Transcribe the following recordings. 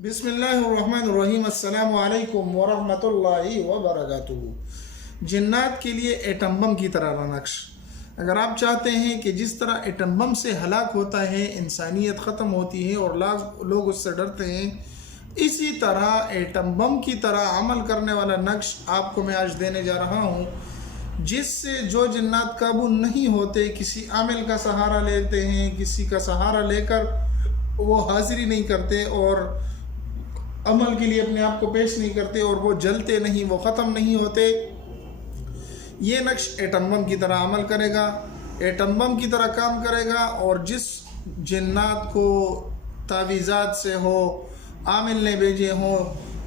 बिस्मिल्लाहिर्रहमानिर्रहीम अस्सलामु अलैकुम वरहमतुल्लाहि वबरकातुहू। जिन्नात के लिए एटम बम की तरह नक्श। अगर आप चाहते हैं कि जिस तरह एटम बम से हलाक होता है, इंसानियत ख़त्म होती है और लोग उससे डरते हैं, इसी तरह एटम बम की तरह अमल करने वाला नक्श आपको मैं आज देने जा रहा हूँ, जिससे जो जिन्नात काबू नहीं होते, किसी आमिल का सहारा लेते हैं, किसी का सहारा लेकर वो हाजिरी नहीं करते और अमल के लिए अपने आप को पेश नहीं करते और वो जलते नहीं, वो ख़त्म नहीं होते, ये नक्श एटम बम की तरह अमल करेगा, एटम बम की तरह काम करेगा। और जिस जिन्नात को तावीज़ात से हो, आमिल ने भेजे हों,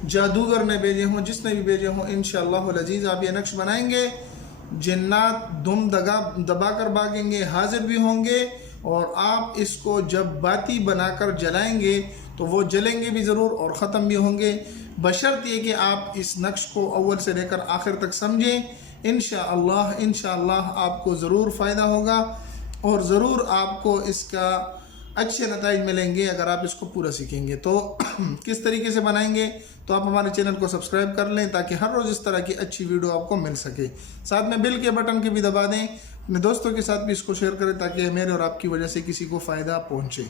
जादूगर ने भेजे हों, जिसने भी भेजे हों, इंशाअल्लाहुल अज़ीज़ आप ये नक्श बनाएंगे, जिन्नात दुम दबा कर भागेंगे, हाजिर भी होंगे। और आप इसको जब बाती बनाकर जलाएंगे तो वो जलेंगे भी ज़रूर और ख़त्म भी होंगे, बशर्त ये कि आप इस नक्श को अव्वल से लेकर आखिर तक समझें। इंशाअल्लाह आपको ज़रूर फ़ायदा होगा और ज़रूर आपको इसका अच्छे नताइज मिलेंगे अगर आप इसको पूरा सीखेंगे। तो किस तरीके से बनाएंगे, तो आप हमारे चैनल को सब्सक्राइब कर लें ताकि हर रोज़ इस तरह की अच्छी वीडियो आपको मिल सके। साथ में बिल के बटन के भी दबा दें, अपने दोस्तों के साथ भी इसको शेयर करें ताकि मेरे और आपकी वजह से किसी को फ़ायदा पहुँचे।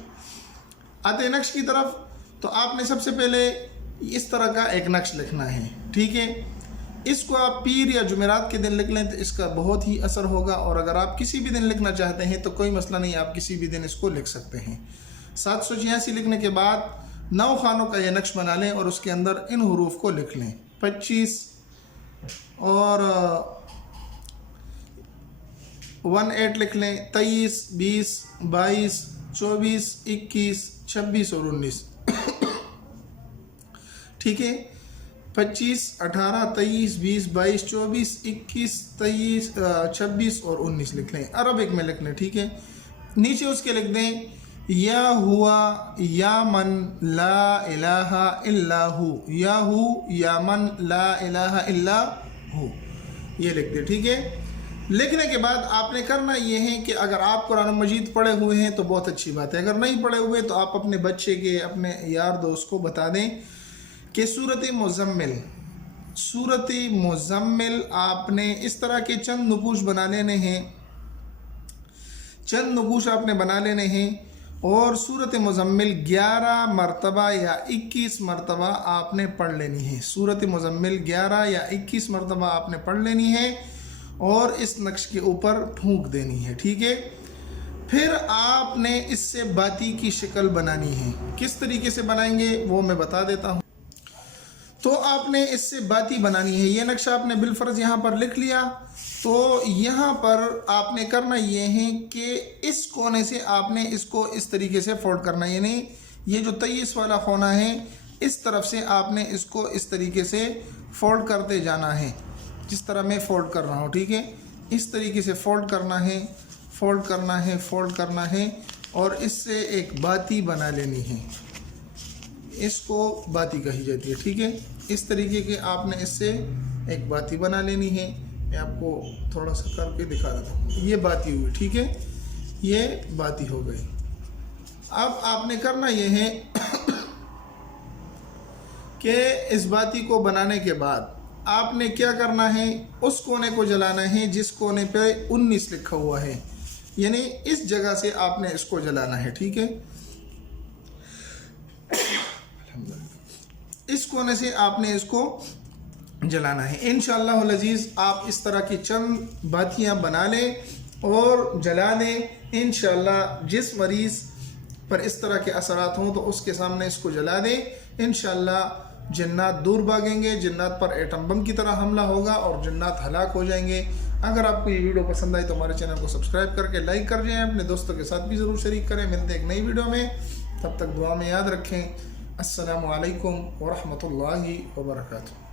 आते नक्श की तरफ, तो आपने सबसे पहले इस तरह का एक नक्श लिखना है, ठीक है। इसको आप पीर या जुमेरात के दिन लिख लें तो इसका बहुत ही असर होगा, और अगर आप किसी भी दिन लिखना चाहते हैं तो कोई मसला नहीं, आप किसी भी दिन इसको लिख सकते हैं। 786 लिखने के बाद 9 खानों का यह नक्श बना लें और उसके अंदर इन हरूफ को लिख लें, 25 और 18 लिख लें, 23, 20, 22, 24, 21, 26 और 19, ठीक है। 25, 18, 23, 20, 22, 24, 21, 23, 26 और 19 लिख लें, अरबिक में लिख लें, ठीक है। नीचे उसके लिख दें, या हुआ या मन ला इलाहा इल्ला हु, या हु या मन ला इलाहा इल्ला हु, ये लिख दें, ठीक है। लिखने के बाद आपने करना ये है कि अगर आप कुरान मजीद पढ़े हुए हैं तो बहुत अच्छी बात है, अगर नहीं पढ़े हुए तो आप अपने बच्चे के, अपने यार दोस्त को बता दें कि सूरत मुज़म्मिल आपने इस तरह के चंद नुकूश बना लेने हैं, चंद नुकूश आपने बना लेने हैं और सूरत मुज़म्मिल 11 मरतबा या 21 मरतबा आपने पढ़ लेनी है। सूरत मुज़म्मिल 11 या 21 मरतबा आपने पढ़ लेनी है और इस नक्श के ऊपर फूंक देनी है, ठीक है। फिर आपने इससे बाती की शक्ल बनानी है। किस तरीके से बनाएंगे वो मैं बता देता हूँ। तो आपने इससे बाती बनानी है, ये नक्शा आपने बिलफर्ज यहाँ पर लिख लिया। तो यहाँ पर आपने करना ये है कि इस कोने से आपने इसको इस तरीके से फोल्ड करना है, यानी ये जो 23 वाला कोना है इस तरफ से आपने इसको इस तरीके से फोल्ड करते जाना है, जिस तरह मैं फोल्ड कर रहा हूँ, ठीक है। इस तरीके से फोल्ड करना है, फोल्ड करना है, फोल्ड करना है और इससे एक बाती बना लेनी है, इसको बाती कही जाती है, ठीक है। इस तरीके के आपने इससे एक बाती बना लेनी है। मैं आपको थोड़ा सा करके दिखा देता हूँ, ये बाती हुई, ठीक है, ये बाती हो गई। अब आपने करना ये है कि इस बाती को बनाने के बाद आपने क्या करना है, उस कोने को जलाना है जिस कोने पे 19 लिखा हुआ है, यानी इस जगह से आपने इसको जलाना है, ठीक है। इस कोने से आपने इसको जलाना है। इंशाअल्लाहुल अज़ीज़ आप इस तरह की चंद बातियां बना लें और जला दें। इंशाअल्लाह जिस मरीज़ पर इस तरह के असरात हों तो उसके सामने इसको जला दें। इंशाअल्लाह जिन्नात दूर भागेंगे, जिन्नात पर एटम बम की तरह हमला होगा और जिन्नात हलाक हो जाएंगे। अगर आपको ये वीडियो पसंद आई तो हमारे चैनल को सब्सक्राइब करके लाइक कर दें, अपने दोस्तों के साथ भी ज़रूर शरीक करें। मिलते हैं एक नई वीडियो में, तब तक दुआ में याद रखें। अस्सलामु अलैकुम व रहमतुल्लाहि व बरकातुहू।